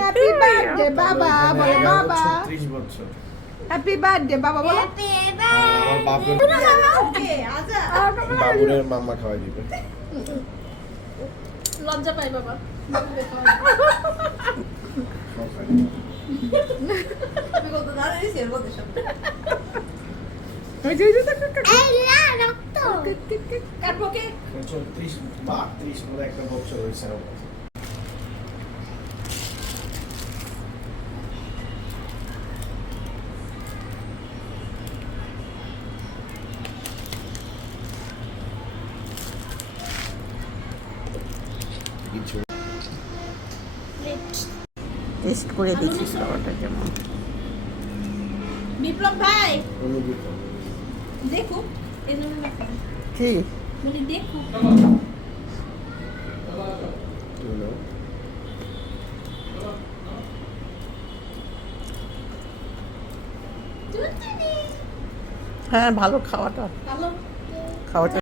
Happy birthday বাবা, বলে বাবা 36 বছর। হ্যাপি বার্থডে বাবা, বলো আমার বাবুরের মাম্মা খাওয়াই দিবে। লজ্জা পাই বাবা। আমি কত দাঁড়িয়ে ছিল বলতে সব। কাটবো কে? 34 বা 38 বলে একটা বছর হয়েছে আমার। কিছু টেস্ট করে দেখি খাবারটা কেমন। বিপ্লব ভাই অনুভূত দেখো এই জন্য না কি মানে দেখো হলো হ্যাঁ ভালো খাওয়াটা, ভালো খাওয়াটা